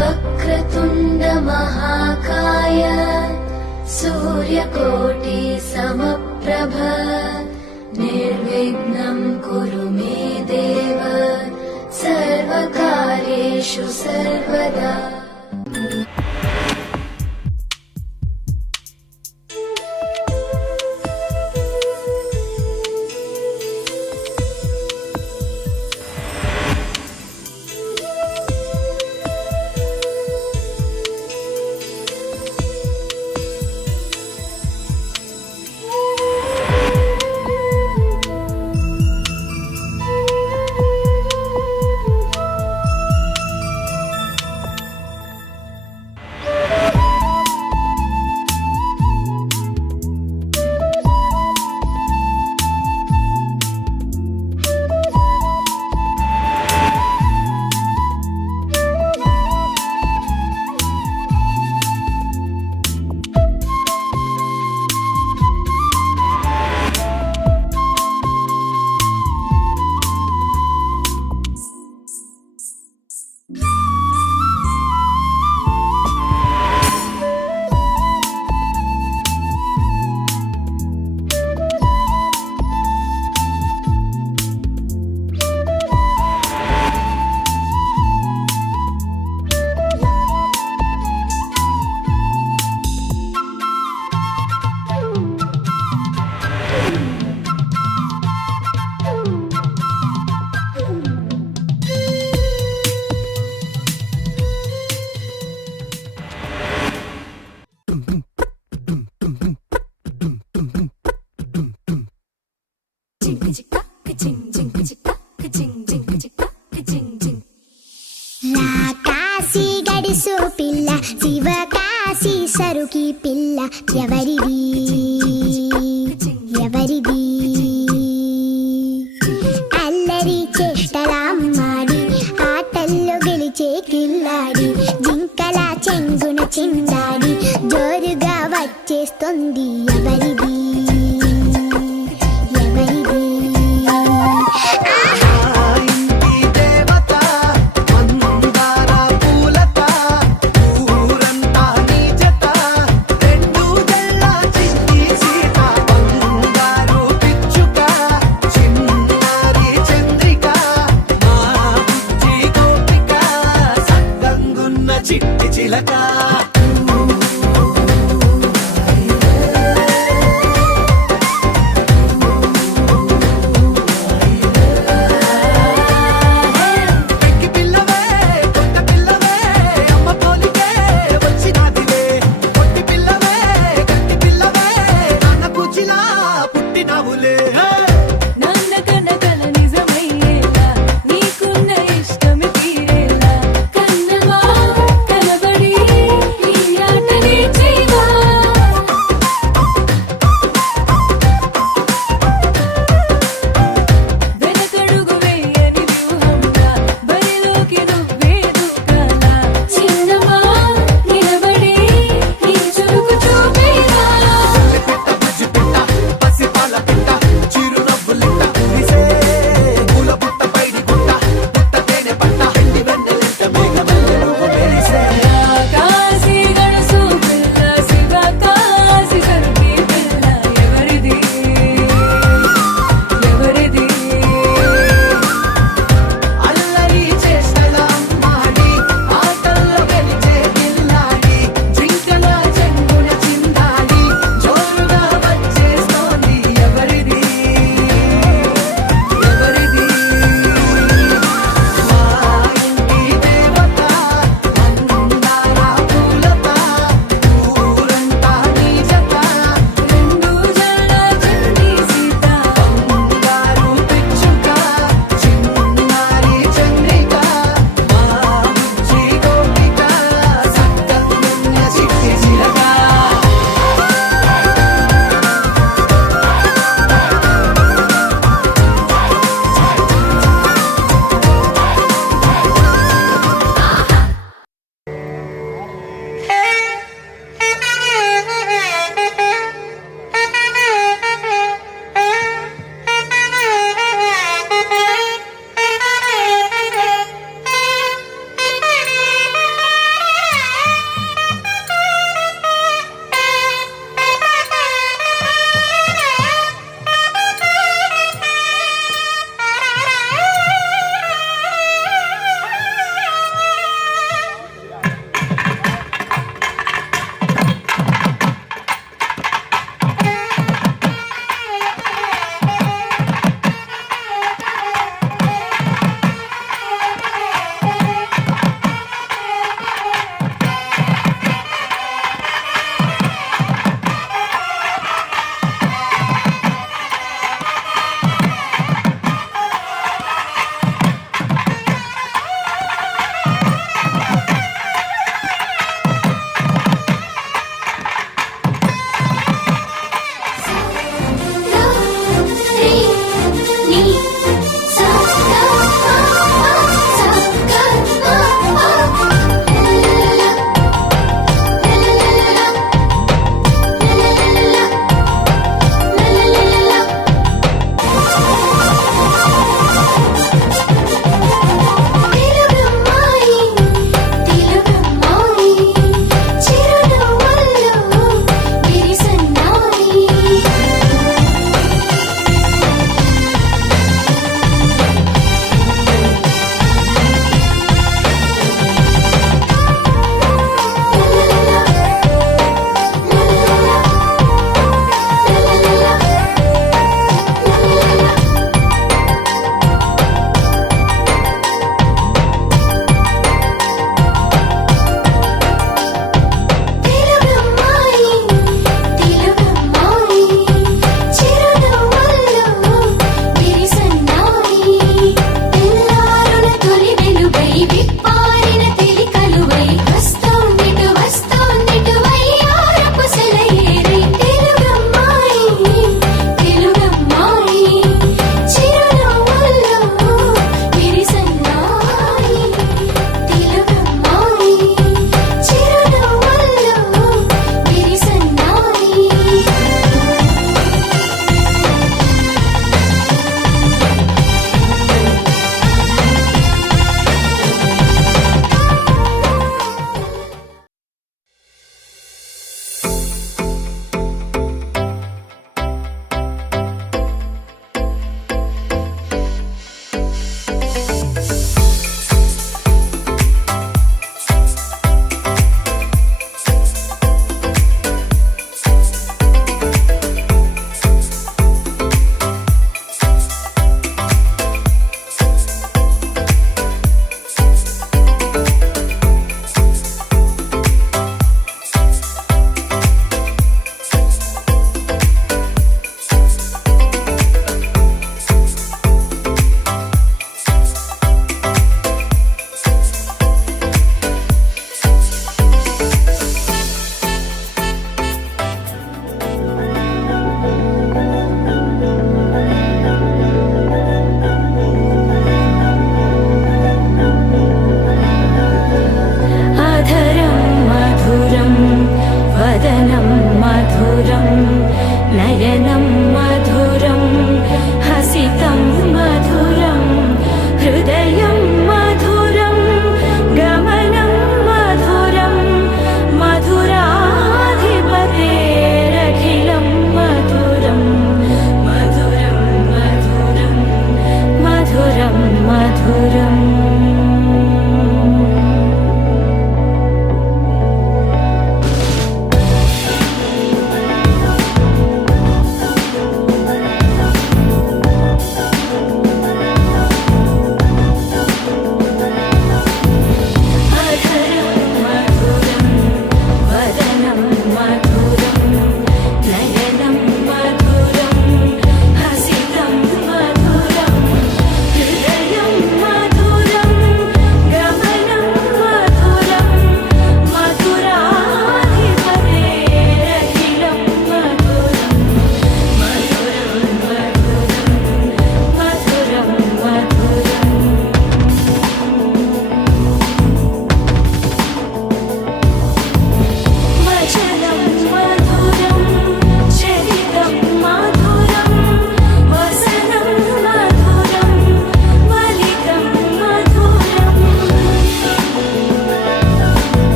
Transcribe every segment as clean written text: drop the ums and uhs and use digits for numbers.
वक्रतुण्ड महाकाय सूर्यकोटि समप्रभ निर्विघ्नं कुरु मे देव सर्वकार्येषु सर्वदा। కాశీ గడిసు పిల్ల శివ కాశీ సరుకి పిల్ల ఎవరిది ఎవరిది అల్లరి చేష్టలామ్మాడి ఆటల్లో గెలిచే కిల్లాడి జింకల చెంగున చిందాడి జోరుగా వచ్చేస్తుంది ఎవరిది ఎవరిది చిట్టి చిలక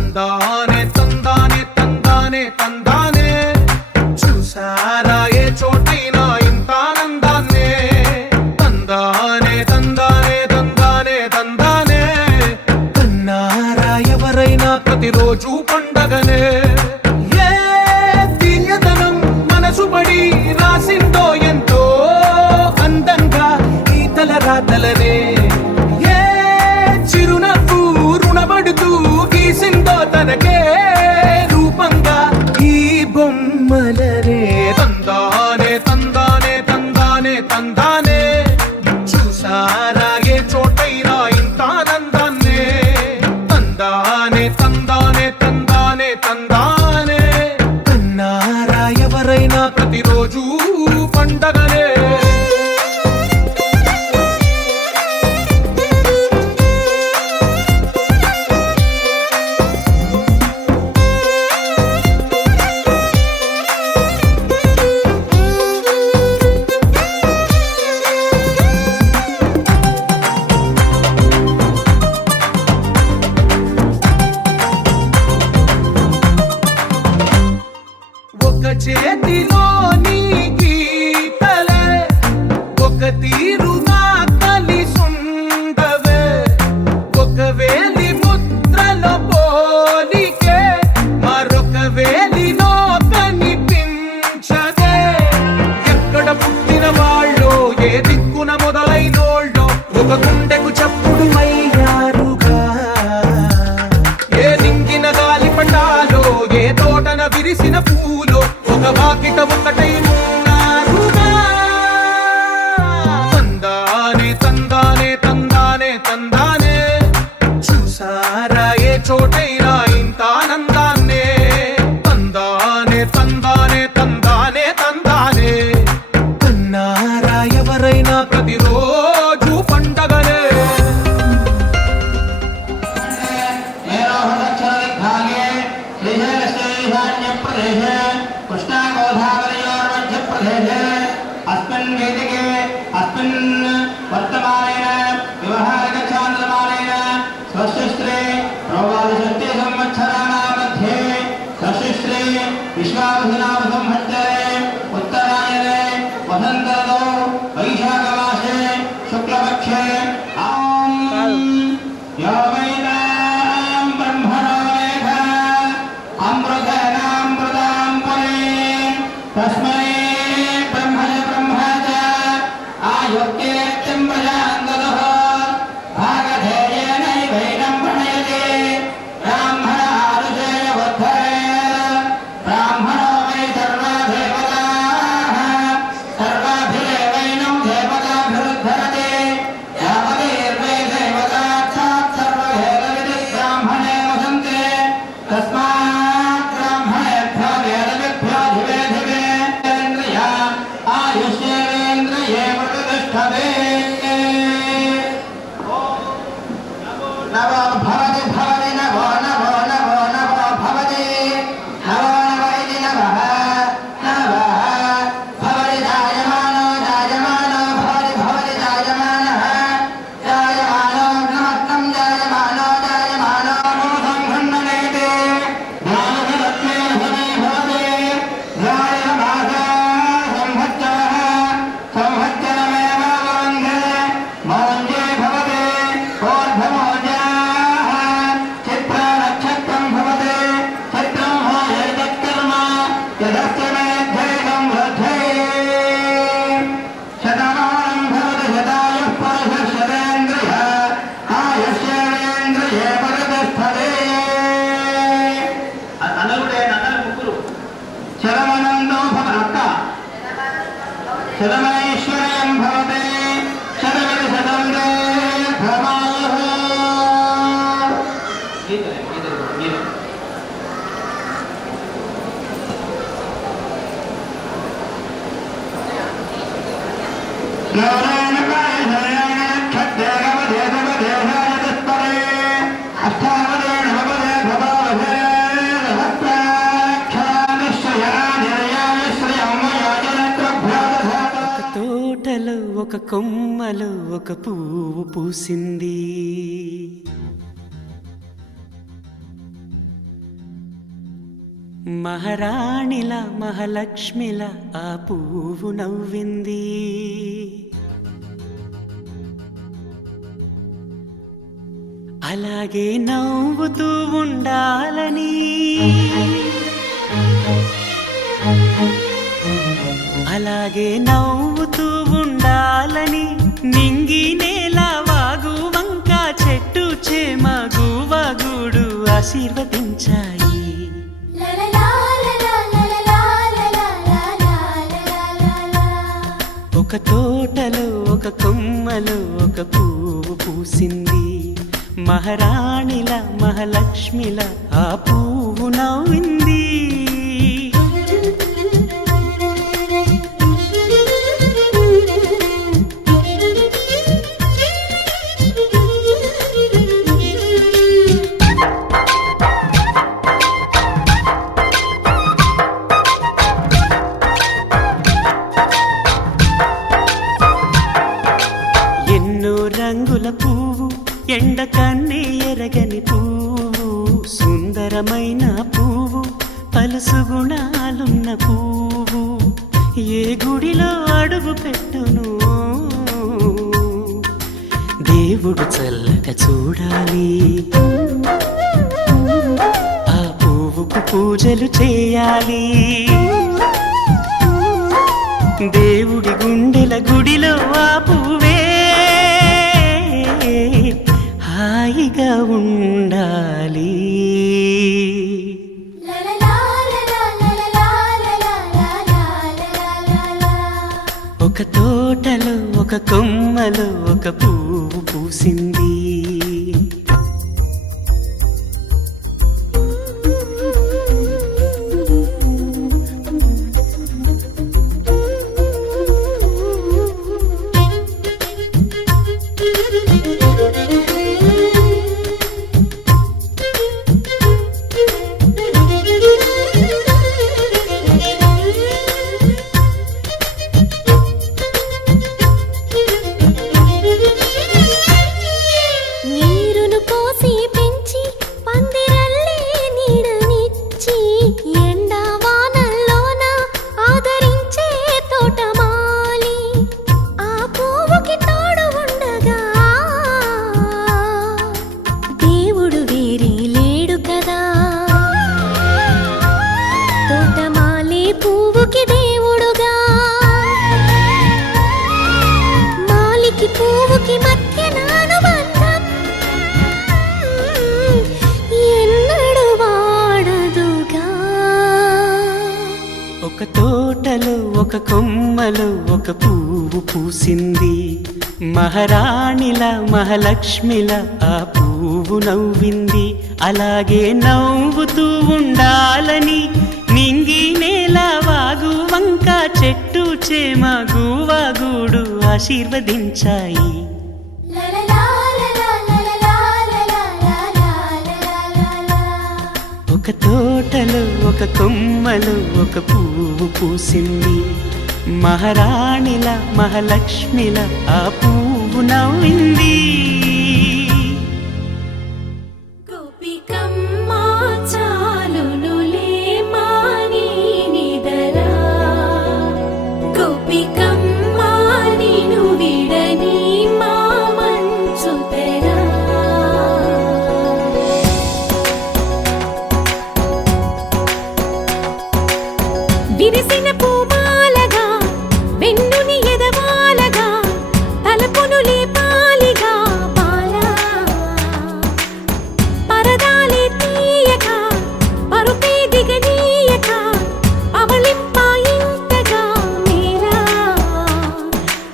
తందానే తందానే తందానే తందానే చూసారా ఏ చోటైనా ఇంత ఆనందాన్నే తందానే తందానే తందానే తందానే కన్నారా ఎవరైనా ప్రతిరోజు పండగనే ఏ తీయదనం మనసు పడి రాసిందో ఎంతో అందంగా ఈ తల రాతలనే ఏ చిరునవ్వు రుణపడుతూ గీసిందో తనకే రూపంగా ఈ బొమ్మలనే తందానే తందానే తందానే తందానే చూసారా ఏ చోటైనా ఇంత ఆనందాన్నే తందానే తందానే తందానే తందానే కన్నారా ఎవరైనా ప్రతిరోజు పండగనే ఒక చేతిలోని గీతలే ఒక తీరుగా కలిసుండవే ఒక వేలి ముద్రల పోలికే మరొక వేలిలో కనిపించదే ఎక్కడ పుట్టిన వాళ్ళో ఏ దిక్కున మొదలైనోళ్ళో ఒక గుండెకు చప్పుడు అయ్యారుగా ఏ దింగిన గాలి పటాలో ఏ తోటన విరిసిన పూలో ఒక వాకిట ఒకటై ఉన్నారుగా తందానే తందానే తందానే తందానే చూసారా ఏ చోటైనా ఇంత ఆనందాన్నే తందానే తందానే తందానే తందానే కన్నారా ఎవరైనా ప్రతిరోజు పండగనే कृष्णा गोदावरयोर्मध्य प्रदेशे अस्मिन् वेदिके अस्मिन् वर्तमानेन व्यवहारिकचान्द्रमानेन स्वस्तिश्री प्रवादिषष्टि संवत्सराणां मध्ये स्वस्तिश्री विश्वावसुनाम संवत्सरे उत्तरायणे वसन्तऋतौ वैशाखमासे शुक्लपक्षे यो वैनां ब्रह्मणो वेद अमृतनामृतां परे तस्मै ब्रह्मज ब्रह्म च यदस्य मेध्ये संवृद्धे शतमानं भवति शतायुः पुरुषः शतेन्द्रियः आयुष्येन्द्रिये प्रतिष्ठते అనలుడే నన్నలు ముగ్గురు శరమనందో భవ అక్క శరమైశ్వర్యం భవతే శతమితి శతం దీర్ఘమాయుః తోటలో ఒక కొమ్మలో ఒక పువ్వు పూసింది. మహారాణిల మహాలక్ష్మిల ఆ పువ్వు నవ్వింది. అలాగే నవ్వుతూ ఉండాలని, అలాగే నవ్వుతూ ఉండాలని నింగి నేల వాగు వంక చెట్టు చేమ గువగుడు ఆశీర్వదించాయి. ఒక తోటలో ఒక కొమ్మలో ఒక పువ్వు పూసింది. మహారాణిల మహాలక్ష్మిల ఆ పువ్వు నవ్వింది. రంగుల పువ్వు ఎండ కన్నే ఎరగని పువ్వు, సుందరమైన పువ్వు పలుసు గుణాలున్న పువ్వు, ఏ గుడిలో అడుగు పెట్టును దేవుడు చల్లగా చూడాలి. ఆ పువ్వుకు పూజలు చేయాలి. దేవుడి గుండెల గుడిలో ఆ పువ్వే హాయిగా ఉండాలి. ఒక తోటలో ఒక కొమ్మలో ఒక పువ్వు పూసింది. ఒక తోటలో ఒక కొమ్మలో ఒక పువ్వు పూసింది. మహారాణిల మహాలక్ష్మిల ఆ పువ్వు నవ్వింది. అలాగే నవ్వుతూ ఉండాలని నింగి నేల వాగు వంక చెట్టు చేమ గువగుడు ఆశీర్వదించాయి. ఒక తోటలో ఒక కొమ్మలో ఒక పువ్వు పూసింది. మహారాణిల మహాలక్ష్మిల ఆ పువ్వు నవ్వింది. విరిసిన పూమాలగా వెన్నుని ఎదవాలగా తలపును లేపాలిగా బాలా పరదాలే తీయక పరుపే దిగనీయక అవలింపాయింతగా మేరా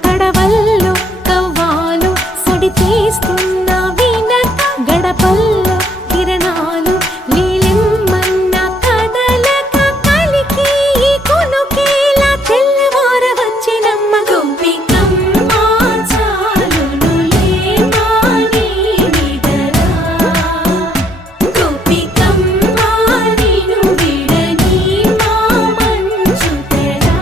కడవల్లో కవ్వాలు సడి చేస్తున్న వీణత గడపల్లో కిరణాలు నీలిమ్మన్న కదలక కలికి ఈ కొనుకేలా తెల్లవార వచ్చినమ్మ గోపికమ్మ చాలునులే మాని నిదరా గోపికమ్మ నిను విడని మా మంచు తెరా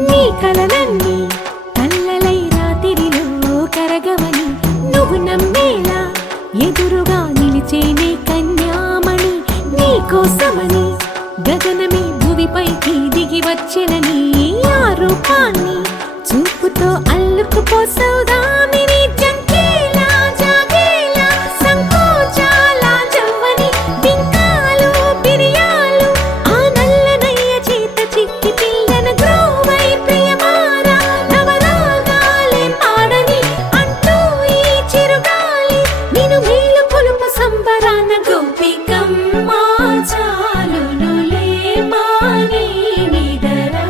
నీ కలలన్నీ కల్లలై రాత్రిలో కరగవని నువ్వు నమ్మేలా ఎదురుగా నిలిచేనే కన్యామణి నీ కోసమని గగనమే భూమిపైకి దిగి వచ్చెనని ఆ రూపాన్ని చూపుతో అల్లుకుపోసౌదామిని జంకేలా జాగేలా సంకోచాల జవ్వని బింకాలు బిరియాలు ఆ నల్లనయ్య చేత చిక్కి పిల్లన గ్రోవై ప్రియమారా నవరాగాలే పాడని అంటూ ఈ చిరుగాలి నిన్ను మేలు కొలుపు సంబరాన గోపికమ్మ చాలునులే మాని నిదరా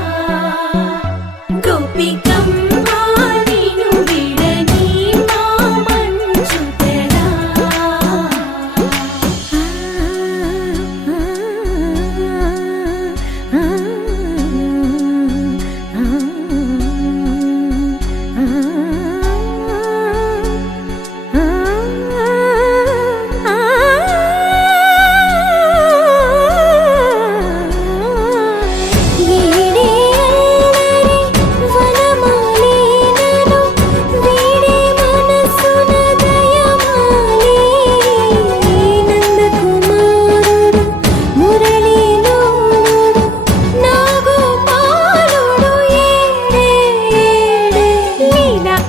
గోపికమ్మ నిను విడని మా మంచు తెరా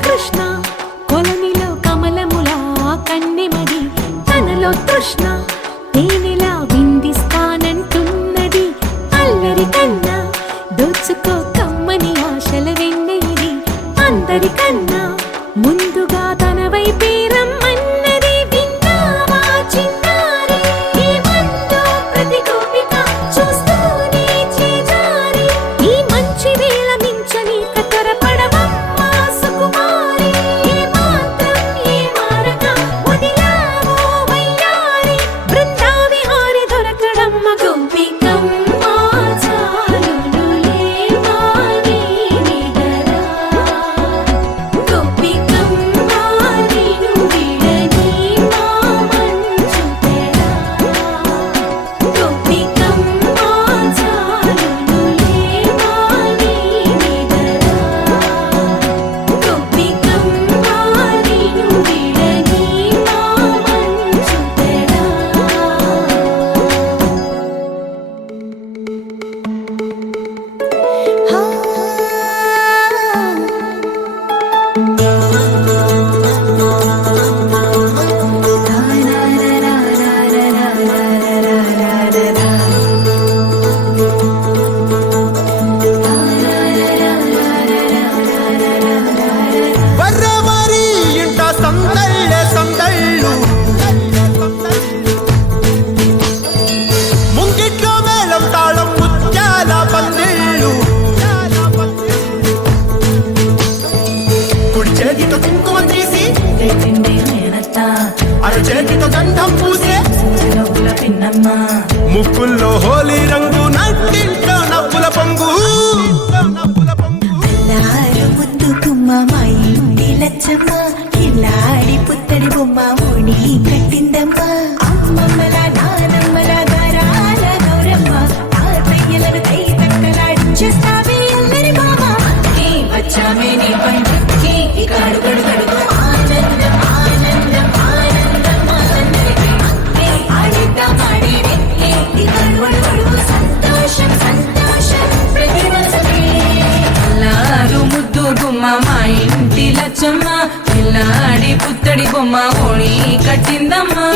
కృష్ణ కొలనిలో కమలములా కన్నెమది తనలో తృష్ణ తేనెలా విందిస్తానంటున్నది అల్లరి కన్నా దోచుకో కమ్మని ఆశల వెన్నెయిది అందరికన్నా ముందుగా తన వైపే రమ్మన్నది విన్నావా చిన్నారి ఏమందో ప్రతి గోపిక చూస్తూనే చేజారి ఈ మంచి వేళ మించని కతరపడవమ్మా సుకుమారి ఏ మాత్రం ఏ మారక వదిలావో వయ్యారి బృందావిహారి దొరకడమ్మ గోపికమ్మ చాలునులే మాని నిదరా గోపికమ్మ నిను విడని మా మంచు తెరా గోపికమ్మ చాలునులే మాని నిదరా గోపికమ్మ నిను విడని మా మంచు తెరా వర్రవారి ఇంట సందళ్ళు ముంగిట్లో మేళం తాళం ముత్యాల పందిళ్ళు కుడి చేతితో కుంకుమ తీసి అర చేతితో గంధం పూసే ముక్కుల్లో హోలీ రంగు నట్టింట్లో నవ్వుల పొంగు మా ఇంటి లచ్చమ్మ కిల్లాడి పుత్తడి బొమ్మ ముడి కట్టిందమ్మ అమ్మమ్మల నానమ్మల గారాల గౌరమ్మ తాతయ్యలను కై తక్క పుత్తడి బొమ్మ ఓణి కట్టిందమ్మా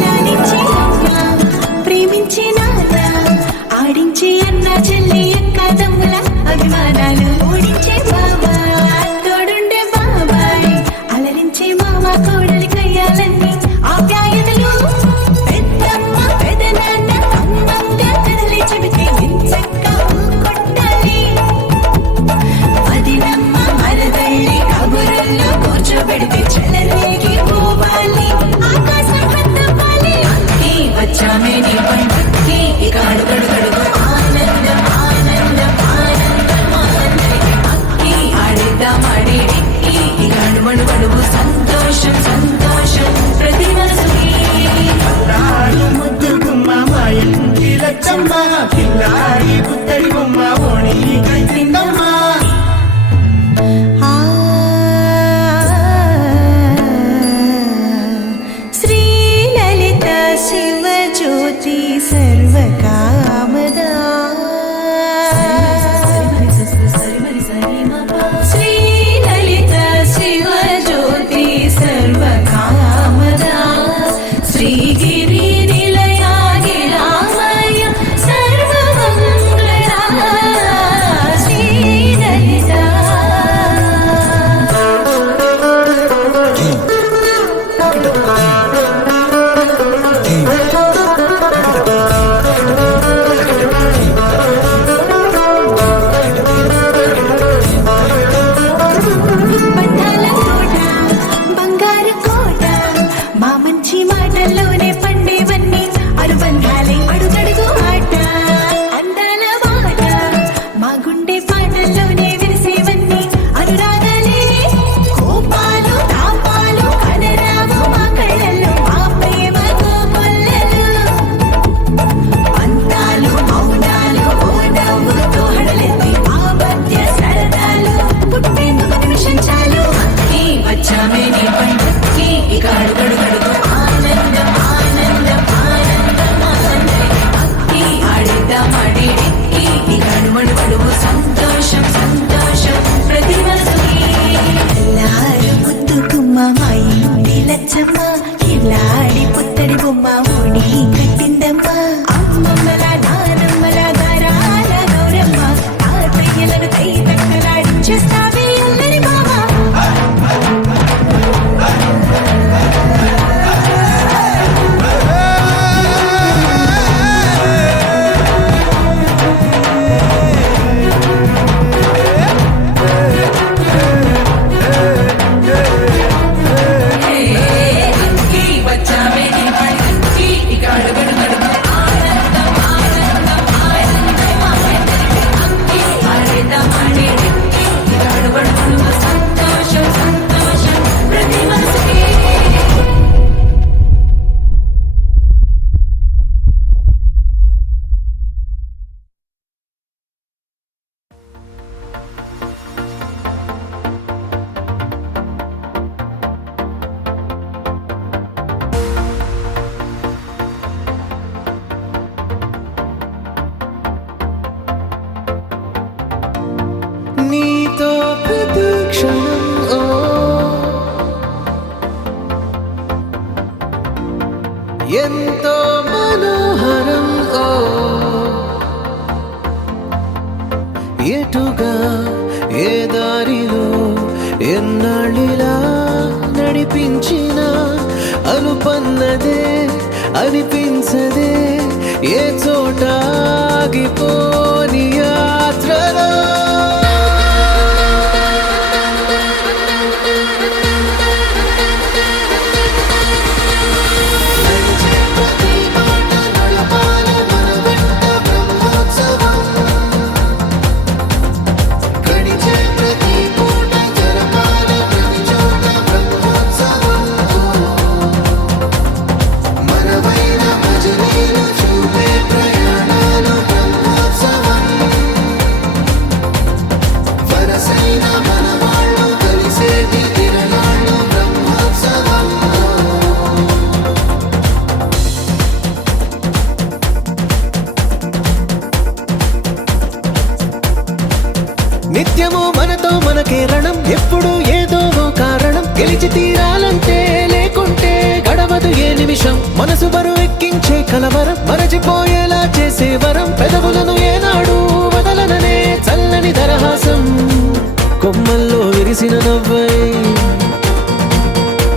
లాలించి అమ్మ, ప్రేమించి నాన్న, ఆడించి అన్న చెల్లి అక్క తమ్ముల అభిమానాలు ఓడించే బాబా తోడుండే బాబాయ్ అలరించే మామ కోడలి కయ్యాలన్నీ ఆప్యాయతలు పెద్దమ్మ పెదనాన్న అమ్మంగా కదలి చెబితే ఎంచక్క కొట్టాలి అదినమ్మ మరదళ్ళి కబురుల్లో కూర్చోబెడితే చెలరేగి పోవాలి ఆకాశం కత్తపాలి అక్కి వచ్చామే నీ పంటకి ఇక అడుగడుగడుగు ఆనందం ఆనందం ఆనందం ఆనందం అక్కి ఆడిద్దాం ఆడేడిక్కి ఇక అడుమడుగడుగు సంతోషం సంతోషం ప్రతి మనసుకి ముద్దు గుమ్మ మాయంటి లచ్చమ్మ పిల్లాడి పుత్తడి బొమ్మ ఓణి కట్టిందమ్మా శ్రీ లలిత శివ జ్యోతి సర్వకామదా శ్రీ లలిత శివ జ్యోతి సర్వకామదా శ్రీగిరి నిలయాగి రామయ సర్వమంగళ శ్రీ లలిత బంధాల కోట బంగారు కోట మా మంచి మాటల్లోనే పండేవన్నీ అనుబంధాలే అడుగడుగు ఆట అందాల మాట మా గుండె పాటల్లోనే విరిసేవన్నీ అనురాగాలే కోపాలు తాపాలు కనరావు మా కళ్ళల్లో మా ప్రేమ కోకొల్లలు అంతాలు మౌనాలు ఓ నవ్వుతో హడలెత్తి మా మధ్య సరదాలు పుట్టేందుకు నిమిషం చాలు అక్కి వచ్చామే నీ పంటకి ఇక అడుగడుగడుగు ఆనందం ఆనందం ఆనందం ఆనందం అక్కి ఆడిద్దాం ఆడేడిక్కి ఇక అడుమడుగడుగు సంతోషం సంతోషం ప్రతి మనసుకి ఎల్లారు ముద్దు గుమ్మ మా ఇంటి లచ్చమ్మ కిల్లాడి పుత్తడి బొమ్మ ఓడి కట్టిందమ్మా అమ్మమ్మల నానమ్మల గారాల గౌరమ్మ తాతయ్యలను కై తక్కలాడించేస్తావే అల్లరి మామ అక్కి వచ్చామే నీ పంటకి ఇక అడుగడుగడుగు ఆనందం ఆనందం ఆనందం ఆనందం అక్కి ఆడిద్దాం ఆడేడిక్కి ఇక అడుగడుగడుగు సంతోషం సంతోషం ప్రతి మనసుకి నీతో ప్రతి క్షణం ఓ ఎంతో మనోహరం ఓ ఎటుగా ఏ దారిలో ఎన్నాళ్ళిలా నడిపించిన అనుపన్నదే అనిపించదే ఏ చోట ఆగిపోని యాత్రలో తీరాలంటే లేకుంటే గడవదు ఏ నిమిషం మనసు బరువు ఎక్కించే కలవరం మరచిపోయేలా చేసే వరం పెదవులను ఏనాడు వదలననే చల్లని దరహాసం కొమ్మల్లో విరిసిన నవ్వై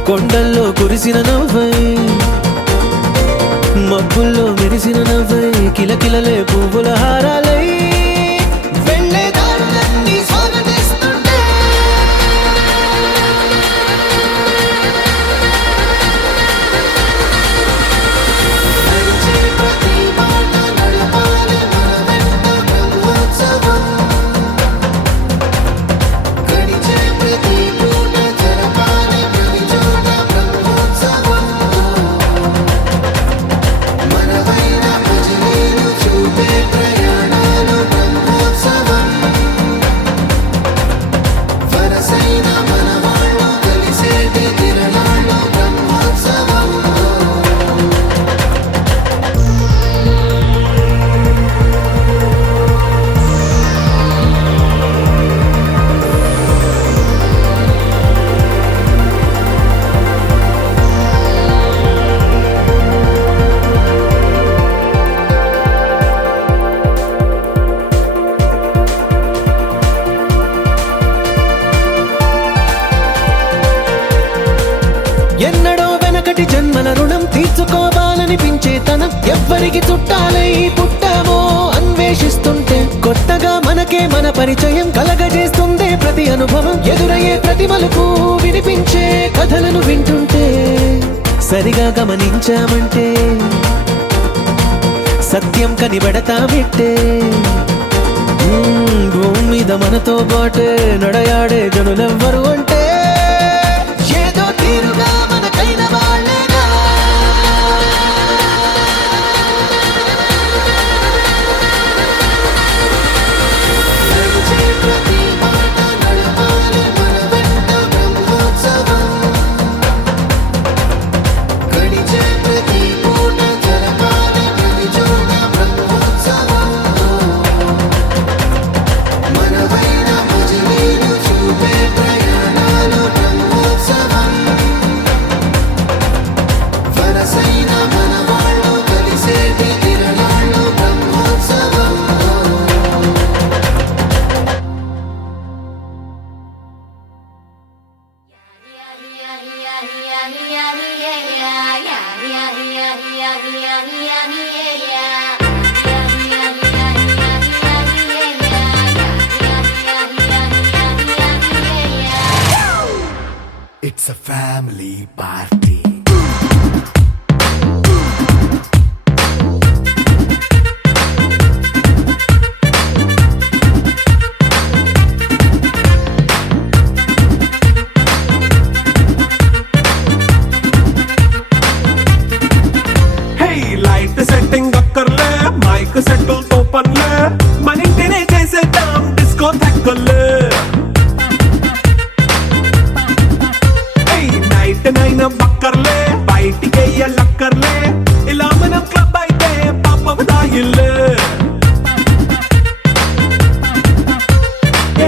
కొండల్లో కురిసిన నవ్వై మబ్బుల్లో మెరిసిన నవ్వై కిలకిలలే పువ్వుల హారాలై వెళ్ళే దారులన్నీ స్వాగతిస్తుంటే నడిచే ప్రతి మాట నడపాలి మన వెంట బ్రహ్మోత్సవం గడిచే ప్రతి పూట జరపాలి ప్రతి చోట బ్రహ్మోత్సవం మనవైన భజనీలు చూపే ప్రయాణాలు బ్రహ్మోత్సవం వరసైన మనవాళ్ళు కలిసేటి తిరణాలు బ్రహ్మోత్సవం ఎన్నడో వెనకటి జన్మల రుణం తీర్చుకోవాలనిపించే తనం ఎవ్వరికి చుట్టాలై పుట్టామో అన్వేషిస్తుంటే కొత్తగా మనకే మన పరిచయం కలగజేస్తుందే ప్రతి అనుభవం ఎదురయ్యే ప్రతి మలుపు వినిపించే కథలను వింటుంటే సరిగా గమనించామంటే సత్యం కనిపెడతామిట్టే భూమి మీద మనతో పాటే నడయాడే జనులెవ్వరు అంటే ఏదో తీరుగా మనకైన వాళ్ళేగా నడిచే ప్రతి మాట నడపాలి మన వెంట బ్రహ్మోత్సవం గడిచే ప్రతి పూట జరపాలి ప్రతి చోట బ్రహ్మోత్సవం మనవైన భజనీలు చూపే ప్రయాణాలు బ్రహ్మోత్సవం వరసైన మనవాళ్ళు కలిసేటి తిరణాలు Brahmotsavam It's a family party. Hey, light setting అక్కర్లే మైక్ సెట్టుల్ తో పనులే మన ఇంటినే చేసేద్దాం డిస్కో థక్కర్లే నైట్ నైన్ బక్కర్లే బయటికి లక్కర్లే ఇలా మనం క్లబ్ అయితే పాపం దాయిల్లే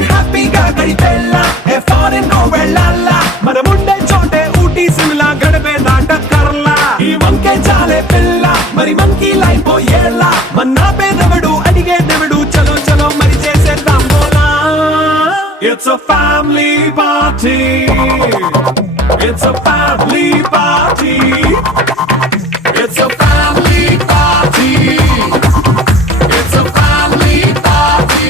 హ్యాపీగా గడిపెళ్ళా ఫారెన్ వెళ్ళాలా మనం ఉండే చోటే ఊటీ సిమ్లా గడిపే దాటక్కర్లా ఈ వంకే చాలే పిల్ల మరి మంకీ లైఫ్ ఏళ్ళ మన్నా పేదవడు అడిగేదెవడు చలో చలో మరి చేసేద్దాం బోలా It's a family party. It's a family party. It's a family party. It's a family party.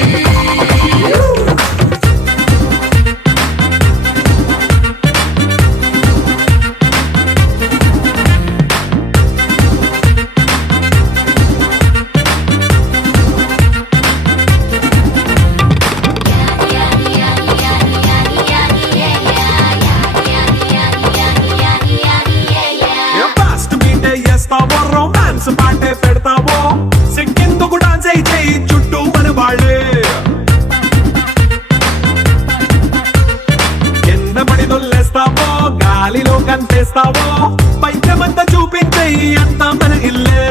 Romance పాటే పెడతావో సిక్కిందుకు డాన్స్ అయి చేయి చుట్టూ మన వాళ్ళే కింద పడి దొల్లేస్తావో గాలిలో కంటేస్తావో పైద్యమంతా చూపించేయి అంతా మన ఇల్లే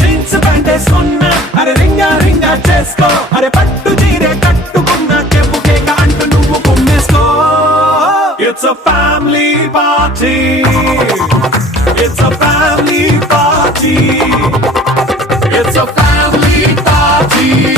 జీన్స్ ప్యాంట్ వేసుకున్నా అరే రింగా రింగా చేసుకో అరే పట్టు చీరే కట్టుకున్నా చెప్పుకేక అంటున్నా It's a family party. It's a family party. It's a family party.